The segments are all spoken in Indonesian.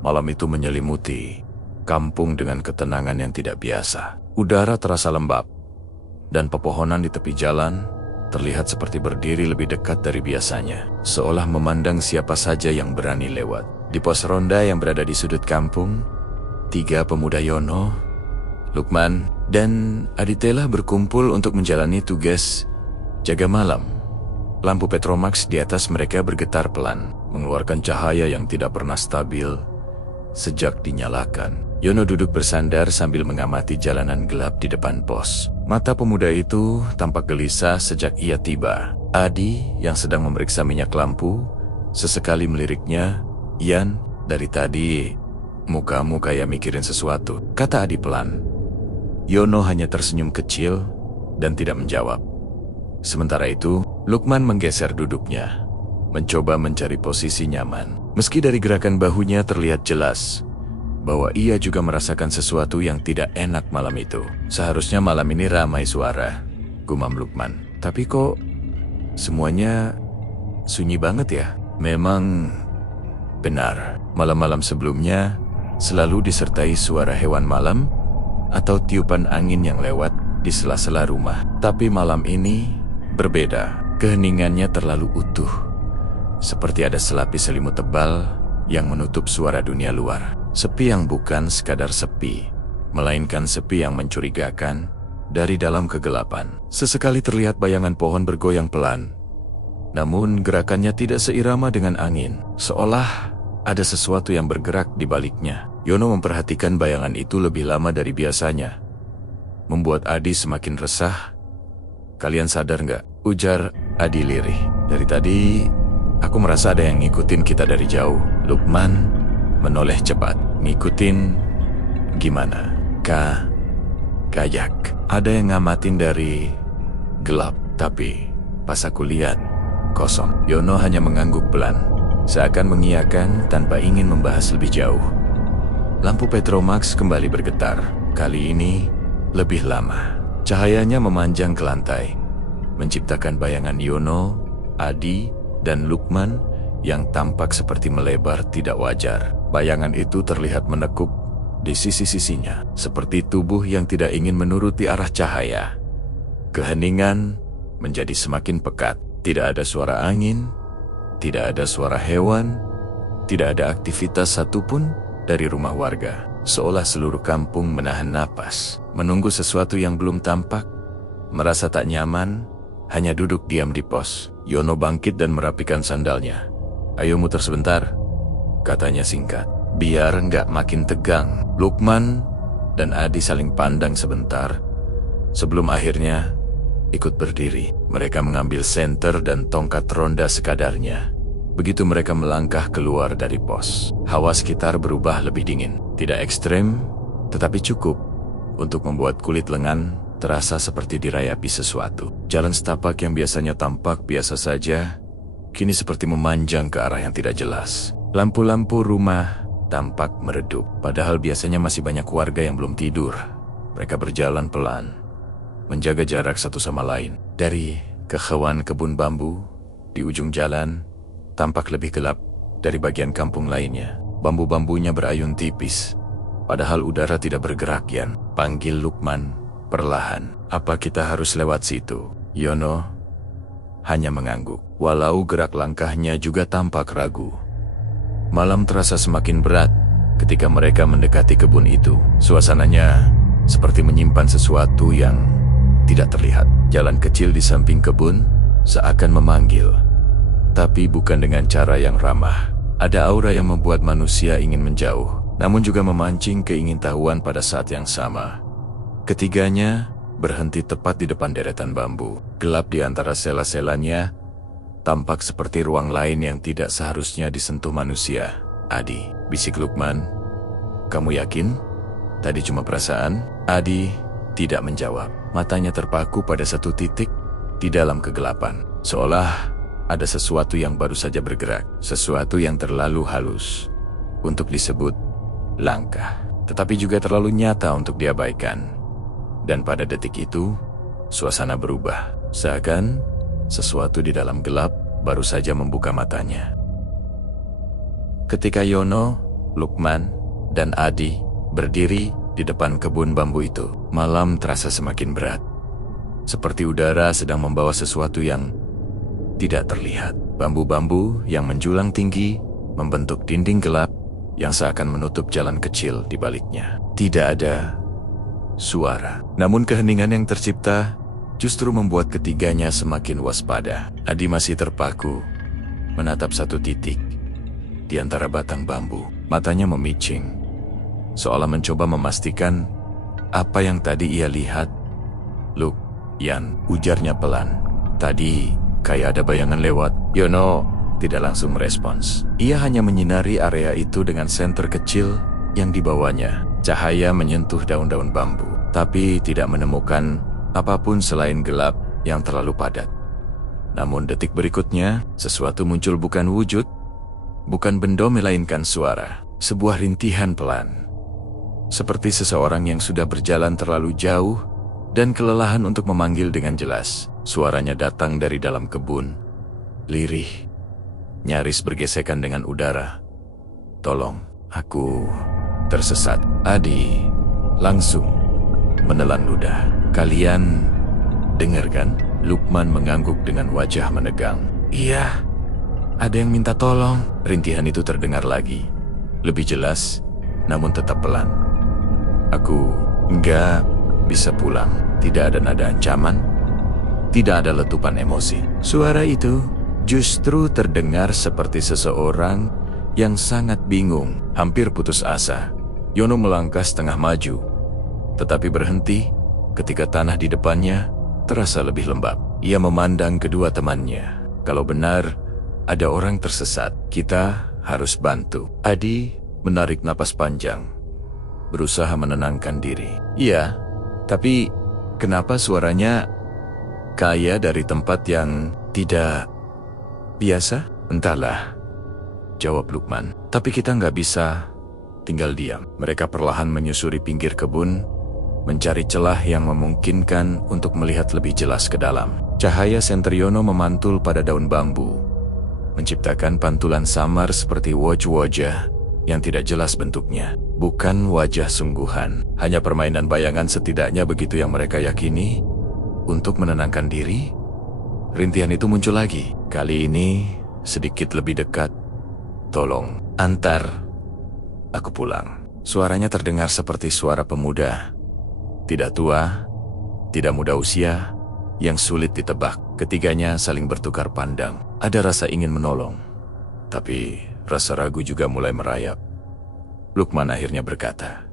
Malam itu menyelimuti kampung dengan ketenangan yang tidak biasa. Udara terasa lembab, dan pepohonan di tepi jalan terlihat seperti berdiri lebih dekat dari biasanya, seolah memandang siapa saja yang berani lewat. Di pos ronda yang berada di sudut kampung, 3 pemuda Yono, Lukman, dan Aditela berkumpul untuk menjalani tugas jaga malam. Lampu Petromax di atas mereka bergetar pelan, mengeluarkan cahaya yang tidak pernah stabil sejak dinyalakan. Yono duduk bersandar sambil mengamati jalanan gelap di depan pos. Mata pemuda itu tampak gelisah sejak ia tiba. Adi yang sedang memeriksa minyak lampu sesekali meliriknya. "Yan, dari tadi mukamu kayak mikirin sesuatu," kata Adi pelan. Yono hanya tersenyum kecil dan tidak menjawab. Sementara itu, Lukman menggeser duduknya, mencoba mencari posisi nyaman. Meski dari gerakan bahunya terlihat jelas bahwa ia juga merasakan sesuatu yang tidak enak malam itu. "Seharusnya malam ini ramai suara," gumam Lukman. "Tapi kok semuanya sunyi banget ya?" Memang benar, malam-malam sebelumnya selalu disertai suara hewan malam atau tiupan angin yang lewat di sela-sela rumah. Tapi malam ini berbeda. Keheningannya terlalu utuh, seperti ada selapis selimut tebal yang menutup suara dunia luar. Sepi yang bukan sekadar sepi, melainkan sepi yang mencurigakan dari dalam kegelapan. Sesekali terlihat bayangan pohon bergoyang pelan, namun gerakannya tidak seirama dengan angin, seolah ada sesuatu yang bergerak di baliknya. Yono memperhatikan bayangan itu lebih lama dari biasanya, membuat Adi semakin resah. "Kalian sadar nggak?" ujar Adi lirih. "Dari tadi aku merasa ada yang ngikutin kita dari jauh." Lukman menoleh cepat. "Ngikutin gimana?" Kayak ada yang ngamatin dari gelap, tapi pas aku lihat kosong." Yono hanya mengangguk pelan, seakan mengiyakan tanpa ingin membahas lebih jauh. Lampu Petromax kembali bergetar, kali ini lebih lama. Cahayanya memanjang ke lantai, menciptakan bayangan Yono, Adi, dan Lukman yang tampak seperti melebar tidak wajar. Bayangan itu terlihat menekuk di sisi-sisinya, seperti tubuh yang tidak ingin menuruti arah cahaya. Keheningan menjadi semakin pekat. Tidak ada suara angin, tidak ada suara hewan, tidak ada aktivitas satupun dari rumah warga. Seolah seluruh kampung menahan napas, menunggu sesuatu yang belum tampak, merasa tak nyaman, hanya duduk diam di pos. Yono bangkit dan merapikan sandalnya. "Ayo muter sebentar," katanya singkat, "biar nggak makin tegang." Lukman dan Adi saling pandang sebentar, sebelum akhirnya ikut berdiri. Mereka mengambil senter dan tongkat ronda sekadarnya. Begitu mereka melangkah keluar dari pos, hawa sekitar berubah lebih dingin. Tidak ekstrem, tetapi cukup untuk membuat kulit lengan terasa seperti dirayapi sesuatu. Jalan setapak yang biasanya tampak biasa saja, kini seperti memanjang ke arah yang tidak jelas. Lampu-lampu rumah tampak meredup, padahal biasanya masih banyak warga yang belum tidur. Mereka berjalan pelan, menjaga jarak satu sama lain. Dari kehauan kebun bambu di ujung jalan tampak lebih gelap dari bagian kampung lainnya. Bambu-bambunya berayun tipis, padahal udara tidak bergerak. "Yan," panggil Lukman perlahan. "Apa kita harus lewat situ?" Yono hanya mengangguk, walau gerak langkahnya juga tampak ragu. Malam terasa semakin berat ketika mereka mendekati kebun itu. Suasananya seperti menyimpan sesuatu yang tidak terlihat. Jalan kecil di samping kebun seakan memanggil, tapi bukan dengan cara yang ramah. Ada aura yang membuat manusia ingin menjauh, namun juga memancing keingintahuan pada saat yang sama. Ketiganya berhenti tepat di depan deretan bambu. Gelap di antara sela-selanya tampak seperti ruang lain yang tidak seharusnya disentuh manusia. "Adi," bisik Lukman, "kamu yakin tadi cuma perasaan?" Adi tidak menjawab. Matanya terpaku pada satu titik di dalam kegelapan, seolah ada sesuatu yang baru saja bergerak, sesuatu yang terlalu halus untuk disebut langkah, tetapi juga terlalu nyata untuk diabaikan. Dan pada detik itu, suasana berubah, seakan sesuatu di dalam gelap baru saja membuka matanya. Ketika Yono Lukman, dan Adi berdiri di depan kebun bambu itu. Malam terasa semakin berat. Seperti udara sedang membawa sesuatu yang tidak terlihat. Bambu-bambu yang menjulang tinggi membentuk dinding gelap yang seakan menutup jalan kecil di baliknya. Tidak ada suara. Namun keheningan yang tercipta justru membuat ketiganya semakin waspada. Adi masih terpaku menatap satu titik di antara batang bambu. Matanya memicing, seolah mencoba memastikan apa yang tadi ia lihat. "Luk, Yan," ujarnya pelan. "Tadi kayak ada bayangan lewat." Yono tidak langsung merespons. Ia hanya menyinari area itu dengan senter kecil yang dibawanya. Cahaya menyentuh daun-daun bambu, tapi tidak menemukan apapun selain gelap yang terlalu padat. Namun detik berikutnya, sesuatu muncul, bukan wujud, bukan benda, melainkan suara. Sebuah rintihan pelan. Seperti seseorang yang sudah berjalan terlalu jauh dan kelelahan untuk memanggil dengan jelas. Suaranya datang dari dalam kebun. Lirih, nyaris bergesekan dengan udara. "Tolong, aku tersesat." Adi langsung menelan ludah. "Kalian dengar kan?" Lukman mengangguk dengan wajah menegang. "Iya, ada yang minta tolong." Rintihan itu terdengar lagi. Lebih jelas, namun tetap pelan. "Aku nggak bisa pulang." Tidak ada nada ancaman, tidak ada letupan emosi. Suara itu justru terdengar seperti seseorang yang sangat bingung, hampir putus asa. Yono melangkah setengah maju, tetapi berhenti ketika tanah di depannya terasa lebih lembab. Ia memandang kedua temannya. Kalau benar ada orang tersesat, kita harus bantu. Adi menarik napas panjang, berusaha menenangkan diri. "Iya, tapi kenapa suaranya kayak dari tempat yang tidak biasa?" "Entahlah," jawab Lukman. "Tapi kita nggak bisa tinggal diam." Mereka perlahan menyusuri pinggir kebun, mencari celah yang memungkinkan untuk melihat lebih jelas ke dalam. Cahaya senter Yono memantul pada daun bambu, menciptakan pantulan samar seperti wajah-wajah yang tidak jelas bentuknya. Bukan wajah sungguhan, hanya permainan bayangan, setidaknya begitu yang mereka yakini. Untuk menenangkan diri, rintihan itu muncul lagi. Kali ini sedikit lebih dekat. "Tolong, antar aku pulang." Suaranya terdengar seperti suara pemuda. Tidak tua, tidak muda usia, yang sulit ditebak. Ketiganya saling bertukar pandang. Ada rasa ingin menolong, tapi rasa ragu juga mulai merayap. Lukman akhirnya berkata,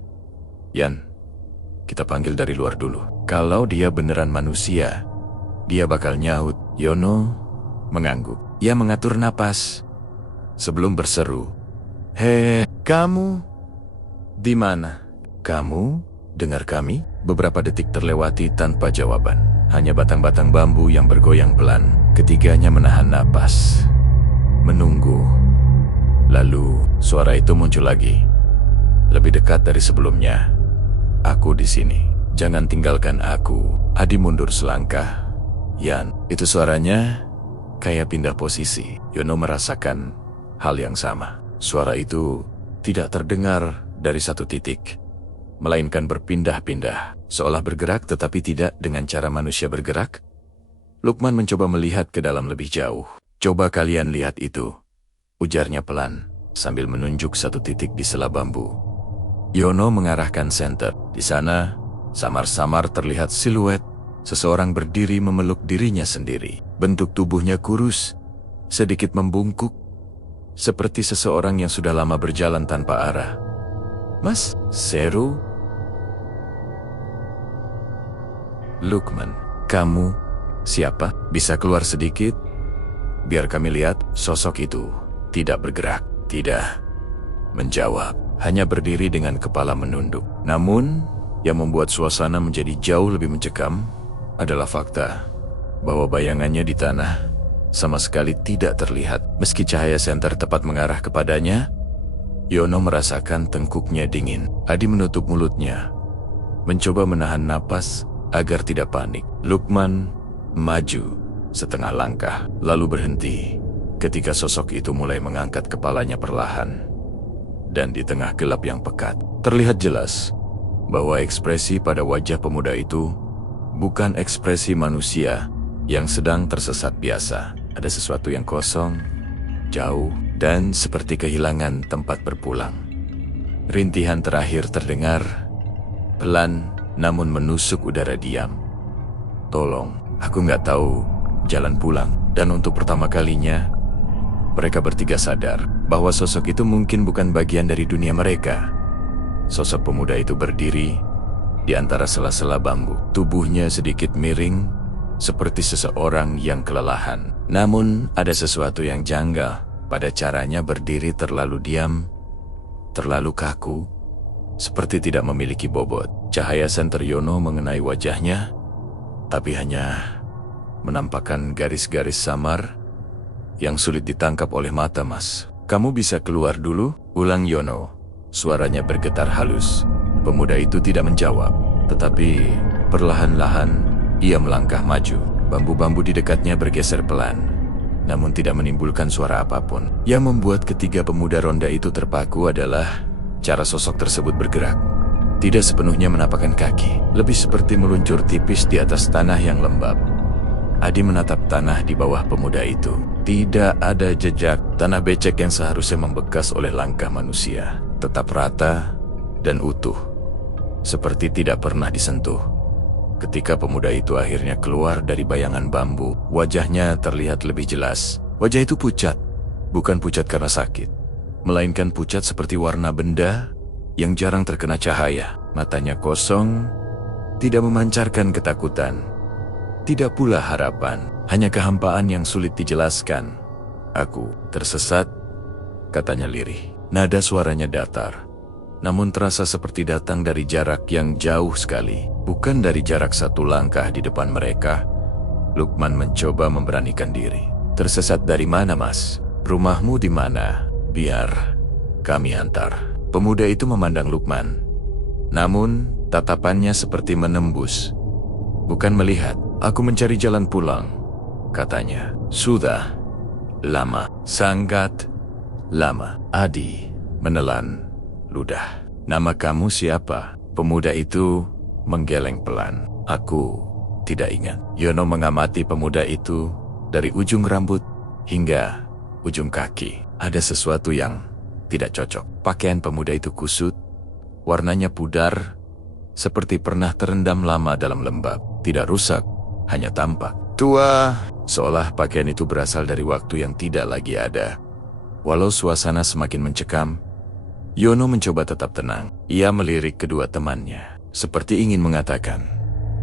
"Yan, kita panggil dari luar dulu. Kalau dia beneran manusia, dia bakal nyaut." Yono mengangguk. Ia mengatur napas sebelum berseru, "Hei, kamu di mana?" "Kamu dengar kami?" Beberapa detik terlewati tanpa jawaban. Hanya batang-batang bambu yang bergoyang pelan. Ketiganya menahan napas, menunggu. Lalu suara itu muncul lagi, lebih dekat dari sebelumnya. "Aku di sini. Jangan tinggalkan aku." Adi mundur selangkah. "Yan." Itu suaranya kayak pindah posisi. Yono merasakan hal yang sama. Suara itu tidak terdengar dari satu titik, melainkan berpindah-pindah, seolah bergerak tetapi tidak dengan cara manusia bergerak. Lukman mencoba melihat ke dalam lebih jauh. "Coba kalian lihat itu," ujarnya pelan, sambil menunjuk satu titik di sela bambu. Yono mengarahkan senter. Di sana, samar-samar terlihat siluet seseorang berdiri memeluk dirinya sendiri. Bentuk tubuhnya kurus, sedikit membungkuk, seperti seseorang yang sudah lama berjalan tanpa arah. "Mas," seru Lukman. "Kamu siapa? Bisa keluar sedikit? Biar kami lihat." Sosok itu tidak bergerak, tidak menjawab, hanya berdiri dengan kepala menunduk. Namun, yang membuat suasana menjadi jauh lebih mencekam adalah fakta bahwa bayangannya di tanah sama sekali tidak terlihat. Meski cahaya senter tepat mengarah kepadanya, Yono merasakan tengkuknya dingin. Adi menutup mulutnya, mencoba menahan napas agar tidak panik. Lukman maju setengah langkah, lalu berhenti ketika sosok itu mulai mengangkat kepalanya perlahan. Dan di tengah gelap yang pekat, terlihat jelas bahwa ekspresi pada wajah pemuda itu bukan ekspresi manusia yang sedang tersesat biasa. Ada sesuatu yang kosong, jauh, dan seperti kehilangan tempat berpulang. Rintihan terakhir terdengar, pelan namun menusuk udara diam. Tolong, aku nggak tahu jalan pulang. Dan untuk pertama kalinya, mereka bertiga sadar bahwa sosok itu mungkin bukan bagian dari dunia mereka. Sosok pemuda itu berdiri di antara sela-sela bambu. Tubuhnya sedikit miring, seperti seseorang yang kelelahan. Namun ada sesuatu yang janggal pada caranya berdiri, terlalu diam, terlalu kaku, seperti tidak memiliki bobot. Cahaya senter Yono mengenai wajahnya, tapi hanya menampakkan garis-garis samar yang sulit ditangkap oleh mata. Mas, kamu bisa keluar dulu? Ulang Yono. Suaranya bergetar halus. Pemuda itu tidak menjawab, tetapi perlahan-lahan ia melangkah maju. Bambu-bambu di dekatnya bergeser pelan, namun tidak menimbulkan suara apapun. Yang membuat ketiga pemuda ronda itu terpaku adalah cara sosok tersebut bergerak. Tidak sepenuhnya menapakkan kaki, lebih seperti meluncur tipis di atas tanah yang lembab. Adi menatap tanah di bawah pemuda itu. Tidak ada jejak tanah becek yang seharusnya membekas oleh langkah manusia. Tetap rata dan utuh, seperti tidak pernah disentuh. Ketika pemuda itu akhirnya keluar dari bayangan bambu, wajahnya terlihat lebih jelas. Wajah itu pucat, bukan pucat karena sakit, melainkan pucat seperti warna benda yang jarang terkena cahaya. Matanya kosong, tidak memancarkan ketakutan, tidak pula harapan, hanya kehampaan yang sulit dijelaskan. Aku tersesat, katanya lirih. Nada suaranya datar, namun terasa seperti datang dari jarak yang jauh sekali, bukan dari jarak satu langkah di depan mereka. Lukman mencoba memberanikan diri. Tersesat dari mana, Mas? Rumahmu di mana? Biar kami antar. Pemuda itu memandang Lukman, namun tatapannya seperti menembus, bukan melihat. Aku mencari jalan pulang, katanya. Sudah lama, sangat lama. Adi menelan ludah. Nama kamu siapa? Pemuda itu menggeleng pelan. Aku tidak ingat. Yono mengamati pemuda itu dari ujung rambut hingga ujung kaki. Ada sesuatu yang tidak cocok. Pakaian pemuda itu kusut, warnanya pudar, seperti pernah terendam lama dalam lembab. Tidak rusak, hanya tampak tua, seolah pakaian itu berasal dari waktu yang tidak lagi ada. Walau suasana semakin mencekam, Yono mencoba tetap tenang. Ia melirik kedua temannya, seperti ingin mengatakan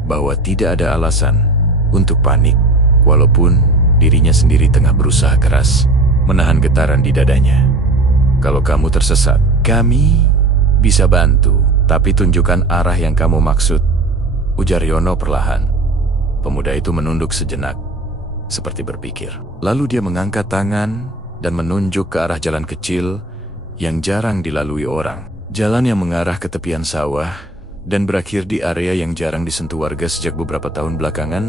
bahwa tidak ada alasan untuk panik, walaupun dirinya sendiri tengah berusaha keras menahan getaran di dadanya. Kalau kamu tersesat, kami bisa bantu, tapi tunjukkan arah yang kamu maksud, ujar Yono perlahan. Pemuda itu menunduk sejenak, seperti berpikir. Lalu dia mengangkat tangan dan menunjuk ke arah jalan kecil yang jarang dilalui orang. Jalan yang mengarah ke tepian sawah dan berakhir di area yang jarang disentuh warga sejak beberapa tahun belakangan.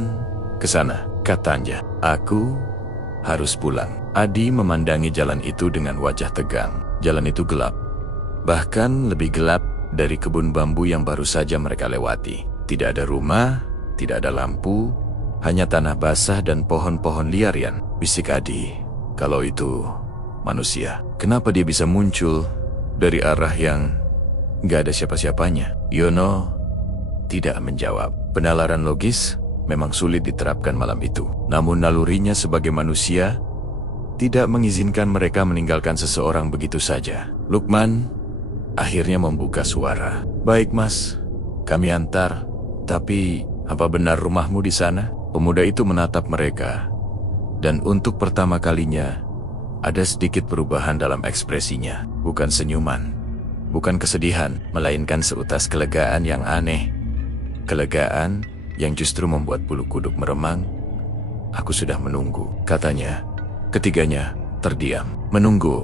Ke sana, katanya. Aku harus pulang. Adi memandangi jalan itu dengan wajah tegang. Jalan itu gelap, bahkan lebih gelap dari kebun bambu yang baru saja mereka lewati. Tidak ada rumah, tidak ada lampu, hanya tanah basah dan pohon-pohon liar. Bisik Adi, kalau itu manusia, kenapa dia bisa muncul dari arah yang gak ada siapa-siapanya? Yono tidak menjawab. Penalaran logis memang sulit diterapkan malam itu. Namun nalurinya sebagai manusia tidak mengizinkan mereka meninggalkan seseorang begitu saja. Lukman akhirnya membuka suara. Baik Mas, kami antar. Tapi apa benar rumahmu di sana? Pemuda itu menatap mereka, dan untuk pertama kalinya ada sedikit perubahan dalam ekspresinya. Bukan senyuman, bukan kesedihan, melainkan seutas kelegaan yang aneh. Kelegaan yang justru membuat bulu kuduk meremang. Aku sudah menunggu, katanya. Ketiganya terdiam. Menunggu.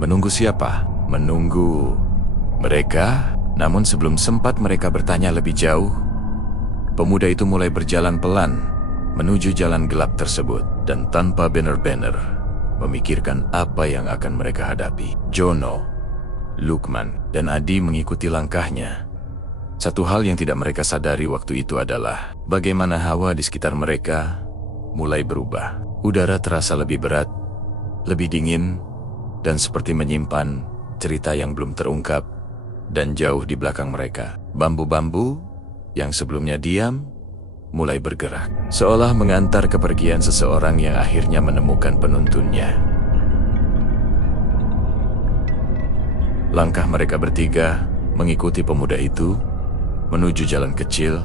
Menunggu siapa? Menunggu mereka. Namun sebelum sempat mereka bertanya lebih jauh, pemuda itu mulai berjalan pelan menuju jalan gelap tersebut, dan tanpa banner-banner memikirkan apa yang akan mereka hadapi. Jono Lukman dan Adi mengikuti langkahnya. Satu hal yang tidak mereka sadari waktu itu adalah bagaimana hawa di sekitar mereka mulai berubah. Udara terasa lebih berat, lebih dingin, dan seperti menyimpan cerita yang belum terungkap. Dan jauh di belakang mereka, bambu-bambu yang sebelumnya diam mulai bergerak, seolah mengantar kepergian seseorang yang akhirnya menemukan penuntunnya. Langkah mereka bertiga mengikuti pemuda itu menuju jalan kecil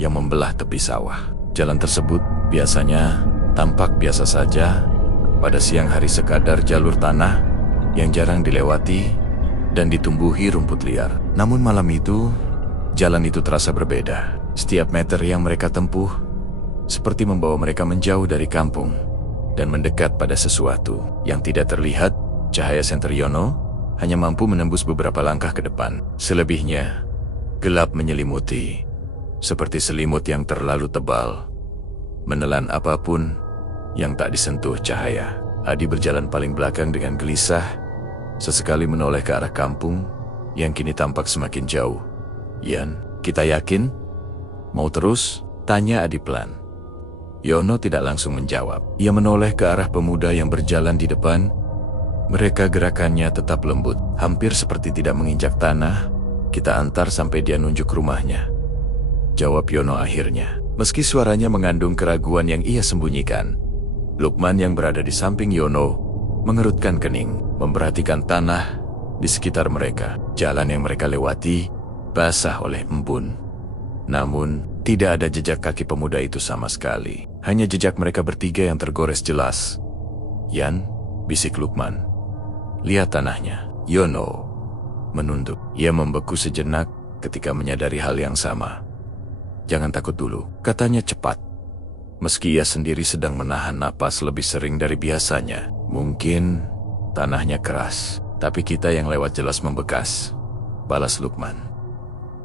yang membelah tepi sawah. Jalan tersebut biasanya tampak biasa saja pada siang hari, sekadar jalur tanah yang jarang dilewati dan ditumbuhi rumput liar. Namun malam itu, jalan itu terasa berbeda. Setiap meter yang mereka tempuh seperti membawa mereka menjauh dari kampung dan mendekat pada sesuatu yang tidak terlihat. Cahaya senter Yono hanya mampu menembus beberapa langkah ke depan. Selebihnya, gelap menyelimuti, seperti selimut yang terlalu tebal, menelan apapun yang tak disentuh cahaya. Adi berjalan paling belakang dengan gelisah, sesekali menoleh ke arah kampung yang kini tampak semakin jauh. "Yan, kita yakin? Mau terus?" tanya Adi pelan. Yono tidak langsung menjawab. Ia menoleh ke arah pemuda yang berjalan di depan. Mereka gerakannya tetap lembut, hampir seperti tidak menginjak tanah. "Kita antar sampai dia nunjuk rumahnya," jawab Yono akhirnya. Meski suaranya mengandung keraguan yang ia sembunyikan, Lukman yang berada di samping Yono mengerutkan kening, memperhatikan tanah di sekitar mereka. Jalan yang mereka lewati basah oleh embun. Namun, tidak ada jejak kaki pemuda itu sama sekali. Hanya jejak mereka bertiga yang tergores jelas. "Yan," bisik Lukman, "lihat tanahnya." Yono menunduk. Ia membeku sejenak ketika menyadari hal yang sama. "Jangan takut dulu," katanya cepat. Meski ia sendiri sedang menahan napas lebih sering dari biasanya. "Mungkin tanahnya keras, tapi kita yang lewat jelas membekas," balas Lukman.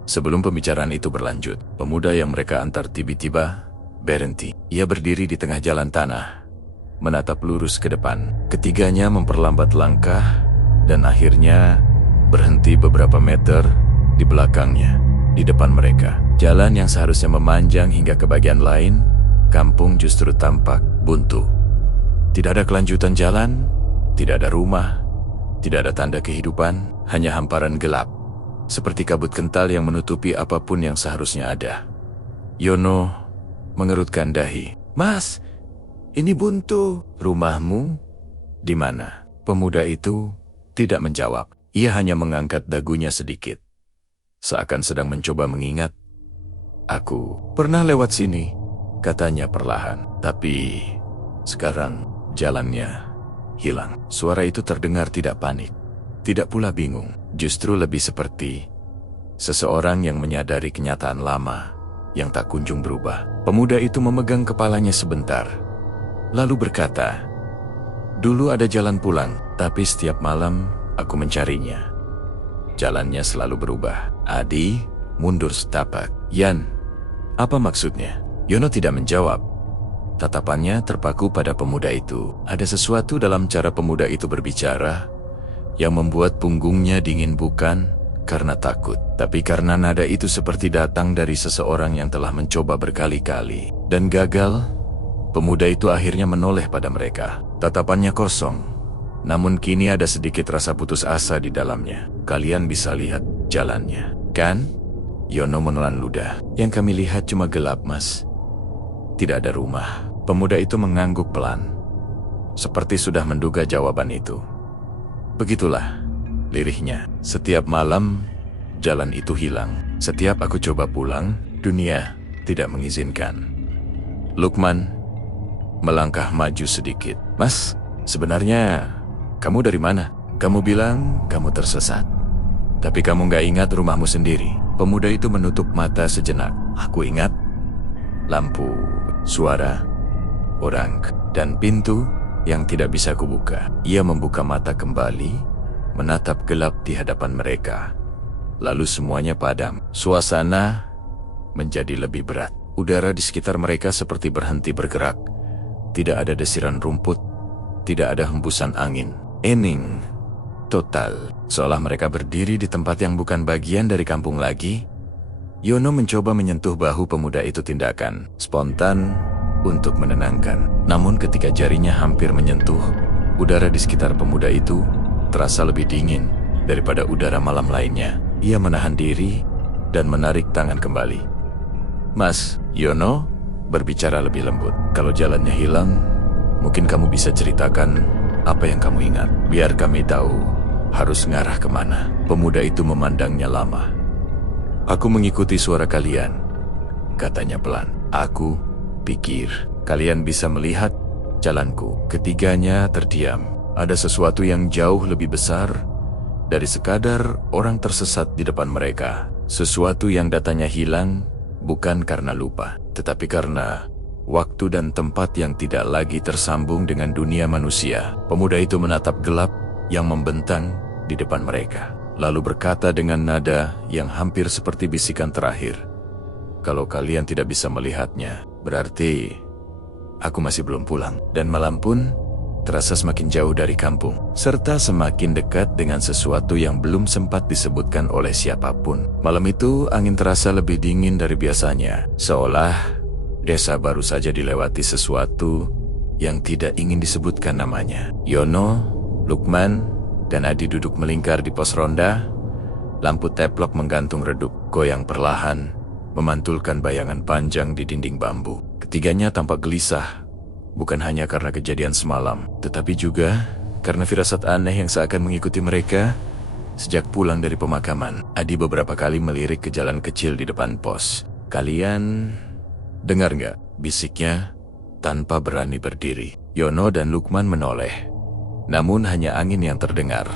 Sebelum pembicaraan itu berlanjut, pemuda yang mereka antar tiba-tiba berhenti. Ia berdiri di tengah jalan tanah, menatap lurus ke depan. Ketiganya memperlambat langkah dan akhirnya berhenti beberapa meter di belakangnya. Di depan mereka, jalan yang seharusnya memanjang hingga ke bagian lain kampung justru tampak buntu. Tidak ada kelanjutan jalan, tidak ada rumah, tidak ada tanda kehidupan, hanya hamparan gelap, seperti kabut kental yang menutupi apapun yang seharusnya ada. Yono mengerutkan dahi. "Mas, ini buntu." "Rumahmu di mana?" Pemuda itu tidak menjawab. Ia hanya mengangkat dagunya sedikit, seakan sedang mencoba mengingat. "Aku pernah lewat sini," katanya perlahan. "Tapi sekarang jalannya hilang." Suara itu terdengar tidak panik, tidak pula bingung. Justru lebih seperti seseorang yang menyadari kenyataan lama yang tak kunjung berubah. Pemuda itu memegang kepalanya sebentar, lalu berkata, "Dulu ada jalan pulang, tapi setiap malam aku mencarinya. Jalannya selalu berubah." Adi mundur setapak. "Yan, apa maksudnya?" Yono tidak menjawab. Tatapannya terpaku pada pemuda itu. Ada sesuatu dalam cara pemuda itu berbicara yang membuat punggungnya dingin, bukan karena takut, tapi karena nada itu seperti datang dari seseorang yang telah mencoba berkali-kali dan gagal. Pemuda itu akhirnya menoleh pada mereka. Tatapannya kosong, namun kini ada sedikit rasa putus asa di dalamnya. "Kalian bisa lihat jalannya, kan?" Yono menelan ludah. "Yang kami lihat cuma gelap, Mas. Tidak ada rumah." Pemuda itu mengangguk pelan, seperti sudah menduga jawaban itu. "Begitulah," lirihnya. "Setiap malam, jalan itu hilang. Setiap aku coba pulang, dunia tidak mengizinkan." Lukman melangkah maju sedikit. "Mas, sebenarnya kamu dari mana? Kamu bilang kamu tersesat, tapi kamu gak ingat rumahmu sendiri." Pemuda itu menutup mata sejenak. "Aku ingat. Lampu, suara, orang, dan pintu yang tidak bisa kubuka." Ia membuka mata kembali, menatap gelap di hadapan mereka. Lalu semuanya padam. Suasana menjadi lebih berat. Udara di sekitar mereka seperti berhenti bergerak. Tidak ada desiran rumput, tidak ada hembusan angin. Hening total. Seolah mereka berdiri di tempat yang bukan bagian dari kampung lagi, Yono mencoba menyentuh bahu pemuda itu, tindakan spontan untuk menenangkan. Namun ketika jarinya hampir menyentuh, udara di sekitar pemuda itu terasa lebih dingin daripada udara malam lainnya. Ia menahan diri dan menarik tangan kembali. "Mas," Yono berbicara lebih lembut. "Kalau jalannya hilang, mungkin kamu bisa ceritakan apa yang kamu ingat. Biar kami tahu harus ngarah kemana." Pemuda itu memandangnya lama. "Aku mengikuti suara kalian," katanya pelan. "Aku pikir kalian bisa melihat jalanku." Ketiganya terdiam. Ada sesuatu yang jauh lebih besar dari sekadar orang tersesat di depan mereka. Sesuatu yang datanya hilang bukan karena lupa, tetapi karena waktu dan tempat yang tidak lagi tersambung dengan dunia manusia. Pemuda itu menatap gelap yang membentang di depan mereka, lalu berkata dengan nada yang hampir seperti bisikan terakhir, "Kalau kalian tidak bisa melihatnya, berarti aku masih belum pulang." Dan malam pun terasa semakin jauh dari kampung, serta semakin dekat dengan sesuatu yang belum sempat disebutkan oleh siapapun. Malam itu angin terasa lebih dingin dari biasanya, seolah desa baru saja dilewati sesuatu yang tidak ingin disebutkan namanya. Yono, Lukman, dan Adi duduk melingkar di pos ronda. Lampu teplok menggantung redup, goyang perlahan, memantulkan bayangan panjang di dinding bambu. Ketiganya tampak gelisah, bukan hanya karena kejadian semalam, tetapi juga karena firasat aneh yang seakan mengikuti mereka sejak pulang dari pemakaman. Adi beberapa kali melirik ke jalan kecil di depan pos. "Kalian dengar nggak?" bisiknya tanpa berani berdiri. Yono dan Lukman menoleh, namun hanya angin yang terdengar,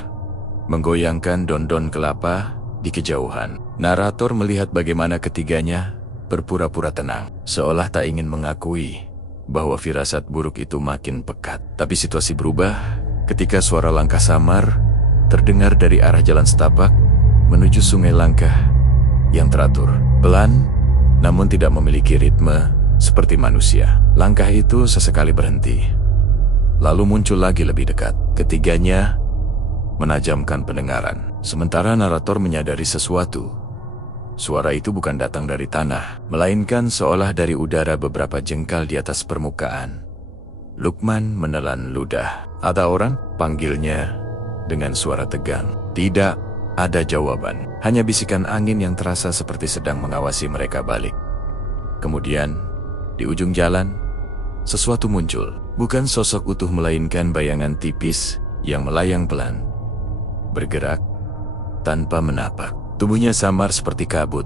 menggoyangkan daun-daun kelapa di kejauhan. Narator melihat bagaimana ketiganya berpura-pura tenang, seolah tak ingin mengakui bahwa firasat buruk itu makin pekat. Tapi situasi berubah ketika suara langkah samar terdengar dari arah jalan setapak menuju sungai. Langkah yang teratur, pelan, namun tidak memiliki ritme seperti manusia. Langkah itu sesekali berhenti, lalu muncul lagi lebih dekat. Ketiganya menajamkan pendengaran, sementara narator menyadari sesuatu. Suara itu bukan datang dari tanah, melainkan seolah dari udara beberapa jengkal di atas permukaan. Lukman menelan ludah. "Ada orang?" panggilnya dengan suara tegang. Tidak ada jawaban, hanya bisikan angin yang terasa seperti sedang mengawasi mereka balik. Kemudian, di ujung jalan, sesuatu muncul. Bukan sosok utuh, melainkan bayangan tipis yang melayang pelan, bergerak tanpa menapak. Tubuhnya samar seperti kabut.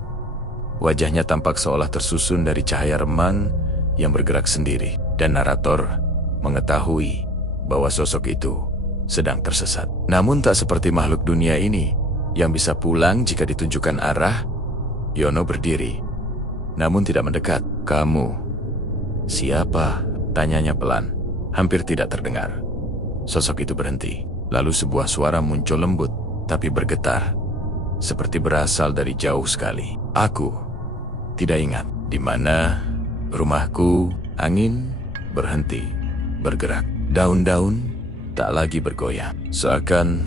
Wajahnya tampak seolah tersusun dari cahaya remang yang bergerak sendiri. Dan narator mengetahui bahwa sosok itu sedang tersesat. Namun tak seperti makhluk dunia ini yang bisa pulang jika ditunjukkan arah. Yono berdiri, namun tidak mendekat. "Kamu siapa?" tanyanya pelan, hampir tidak terdengar. Sosok itu berhenti. Lalu sebuah suara muncul lembut, tapi bergetar, seperti berasal dari jauh sekali. "Aku tidak ingat di mana rumahku." Angin berhenti bergerak. Daun-daun tak lagi bergoyang. Seakan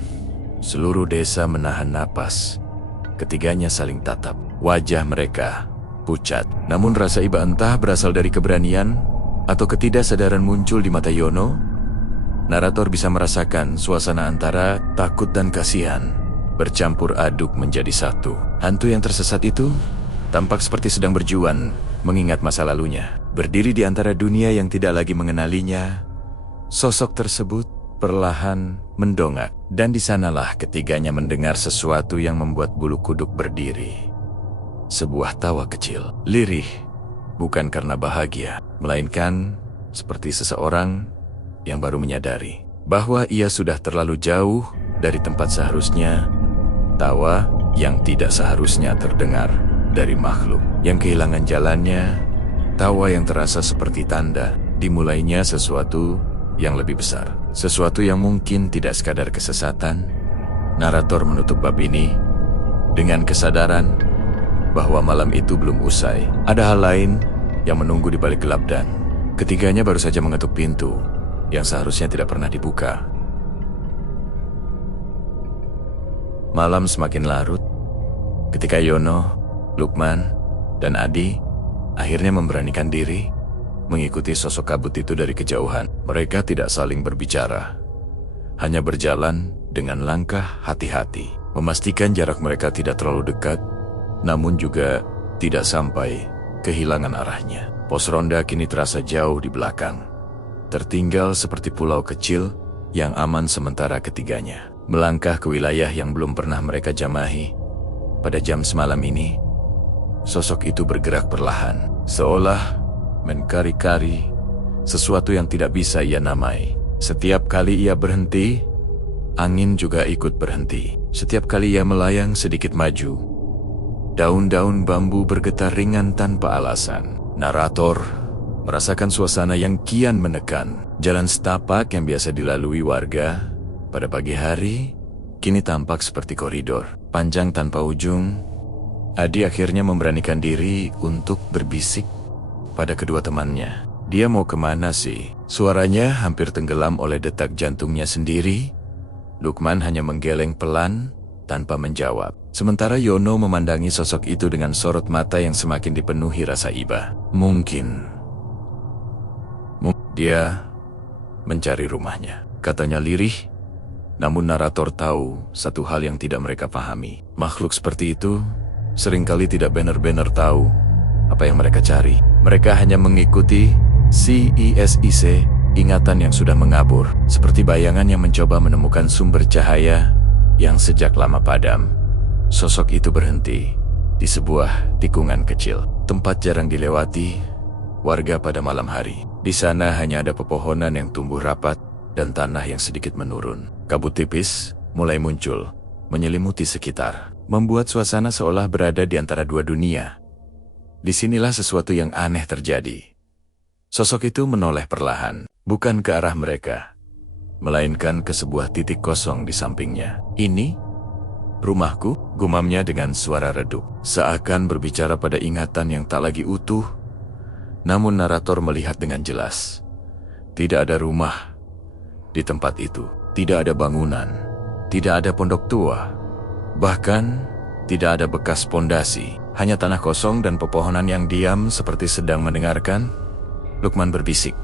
seluruh desa menahan napas. Ketiganya saling tatap. Wajah mereka pucat. Namun rasa iba entah berasal dari keberanian atau ketidaksadaran muncul di mata Yono. Narator bisa merasakan suasana antara takut dan kasihan bercampur aduk menjadi satu. Hantu yang tersesat itu tampak seperti sedang berjuang mengingat masa lalunya. Berdiri di antara dunia yang tidak lagi mengenalinya, sosok tersebut perlahan mendongak. Dan di sanalah ketiganya mendengar sesuatu yang membuat bulu kuduk berdiri. Sebuah tawa kecil, lirih, bukan karena bahagia, melainkan seperti seseorang yang baru menyadari bahwa ia sudah terlalu jauh dari tempat seharusnya. Tawa yang tidak seharusnya terdengar dari makhluk yang kehilangan jalannya. Tawa yang terasa seperti tanda dimulainya sesuatu yang lebih besar. Sesuatu yang mungkin tidak sekadar kesesatan. Narator menutup bab ini dengan kesadaran bahwa malam itu belum usai. Ada hal lain yang menunggu di balik gelap, dan ketiganya baru saja mengetuk pintu yang seharusnya tidak pernah dibuka. Malam semakin larut, ketika Yono, Lukman, dan Adi akhirnya memberanikan diri mengikuti sosok kabut itu dari kejauhan. Mereka tidak saling berbicara, hanya berjalan dengan langkah hati-hati, memastikan jarak mereka tidak terlalu dekat, namun juga tidak sampai kehilangan arahnya. Pos ronda kini terasa jauh di belakang, tertinggal seperti pulau kecil yang aman sementara ketiganya melangkah ke wilayah yang belum pernah mereka jamahi. Pada jam semalam ini, sosok itu bergerak perlahan, seolah menkari-kari sesuatu yang tidak bisa ia namai. Setiap kali ia berhenti, angin juga ikut berhenti. Setiap kali ia melayang sedikit maju, daun-daun bambu bergetar ringan tanpa alasan. Narator merasakan suasana yang kian menekan. Jalan setapak yang biasa dilalui warga pada pagi hari kini tampak seperti koridor panjang tanpa ujung. Adi akhirnya memberanikan diri untuk berbisik pada kedua temannya. Dia mau kemana sih? Suaranya hampir tenggelam oleh detak jantungnya sendiri. Lukman hanya menggeleng pelan tanpa menjawab. Sementara Yono memandangi sosok itu dengan sorot mata yang semakin dipenuhi rasa iba. Mungkin dia mencari rumahnya, katanya lirih. Namun narator tahu satu hal yang tidak mereka pahami. Makhluk seperti itu seringkali tidak benar-benar tahu apa yang mereka cari. Mereka hanya mengikuti CISIC, ingatan yang sudah mengabur, seperti bayangan yang mencoba menemukan sumber cahaya yang sejak lama padam. Sosok itu berhenti di sebuah tikungan kecil, tempat jarang dilewati warga pada malam hari. Di sana hanya ada pepohonan yang tumbuh rapat dan tanah yang sedikit menurun. Kabut tipis mulai muncul, menyelimuti sekitar, membuat suasana seolah berada di antara dua dunia. Disinilah sesuatu yang aneh terjadi. Sosok itu menoleh perlahan, bukan ke arah mereka, melainkan ke sebuah titik kosong di sampingnya. "Ini rumahku," gumamnya dengan suara redup, seakan berbicara pada ingatan yang tak lagi utuh. Namun narator melihat dengan jelas, tidak ada rumah di tempat itu. Tidak ada bangunan, tidak ada pondok tua, bahkan tidak ada bekas pondasi. Hanya tanah kosong dan pepohonan yang diam seperti sedang mendengarkan. Lukman berbisik,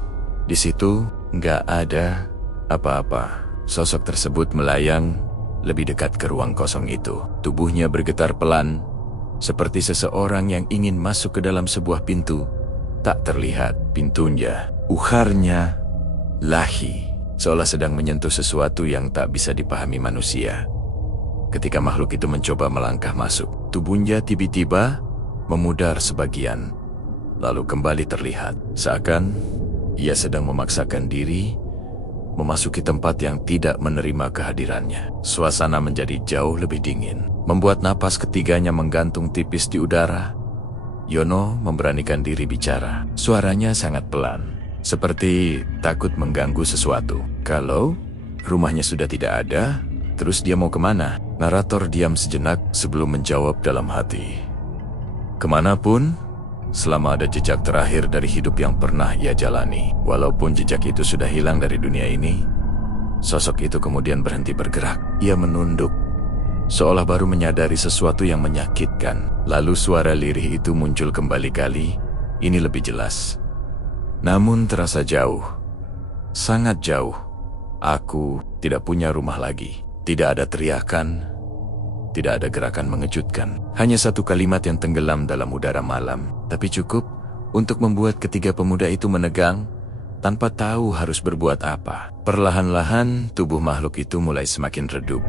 "Di situ nggak ada apa-apa." Sosok tersebut melayang lebih dekat ke ruang kosong itu. Tubuhnya bergetar pelan, seperti seseorang yang ingin masuk ke dalam sebuah pintu. Tak terlihat pintunya, uharnya lahi, seolah sedang menyentuh sesuatu yang tak bisa dipahami manusia. Ketika makhluk itu mencoba melangkah masuk, tubuhnya tiba-tiba memudar sebagian, lalu kembali terlihat, seakan ia sedang memaksakan diri memasuki tempat yang tidak menerima kehadirannya. Suasana menjadi jauh lebih dingin, membuat napas ketiganya menggantung tipis di udara. Yono memberanikan diri bicara. Suaranya sangat pelan, seperti takut mengganggu sesuatu. Kalau rumahnya sudah tidak ada, terus dia mau kemana? Narator diam sejenak sebelum menjawab dalam hati. Kemanapun, selama ada jejak terakhir dari hidup yang pernah ia jalani. Walaupun jejak itu sudah hilang dari dunia ini, sosok itu kemudian berhenti bergerak. Ia menunduk, seolah baru menyadari sesuatu yang menyakitkan. Lalu suara lirih itu muncul kembali kali, ini lebih jelas. Namun terasa jauh, sangat jauh. "Aku tidak punya rumah lagi." Tidak ada teriakan, tidak ada gerakan mengejutkan. Hanya satu kalimat yang tenggelam dalam udara malam, tapi cukup untuk membuat ketiga pemuda itu menegang tanpa tahu harus berbuat apa. Perlahan-lahan tubuh makhluk itu mulai semakin redup,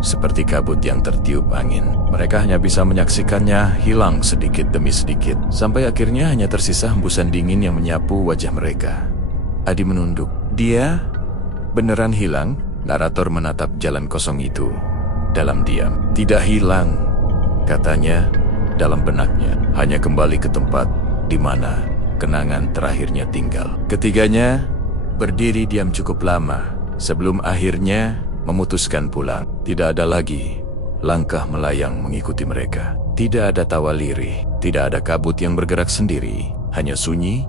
seperti kabut yang tertiup angin. Mereka hanya bisa menyaksikannya hilang sedikit demi sedikit, sampai akhirnya hanya tersisa hembusan dingin yang menyapu wajah mereka. Adi menunduk. "Dia beneran hilang?" Narator menatap jalan kosong itu dalam diam. "Tidak hilang," katanya dalam benaknya. "Hanya kembali ke tempat di mana kenangan terakhirnya tinggal." Ketiganya berdiri diam cukup lama sebelum akhirnya memutuskan pulang. Tidak ada lagi langkah melayang mengikuti mereka. Tidak ada tawa lirih, tidak ada kabut yang bergerak sendiri, hanya sunyi.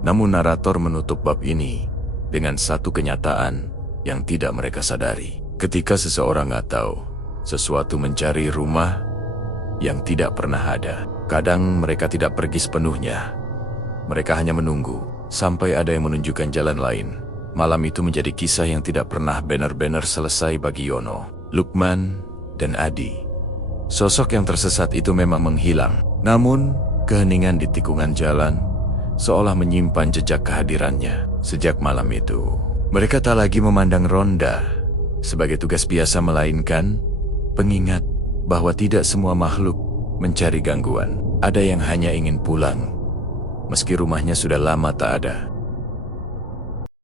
Namun narator menutup bab ini dengan satu kenyataan yang tidak mereka sadari. Ketika seseorang atau Sesuatu mencari rumah yang tidak pernah ada. Kadang mereka tidak pergi sepenuhnya. Mereka hanya menunggu sampai ada yang menunjukkan jalan lain. Malam itu menjadi kisah yang tidak pernah benar-benar selesai bagi Yono, Lukman, dan Adi. Sosok yang tersesat itu memang menghilang. Namun, keheningan di tikungan jalan seolah menyimpan jejak kehadirannya. Sejak malam itu, mereka tak lagi memandang ronda sebagai tugas biasa, melainkan pengingat bahwa tidak semua makhluk mencari gangguan. Ada yang hanya ingin pulang, meski rumahnya sudah lama tak ada.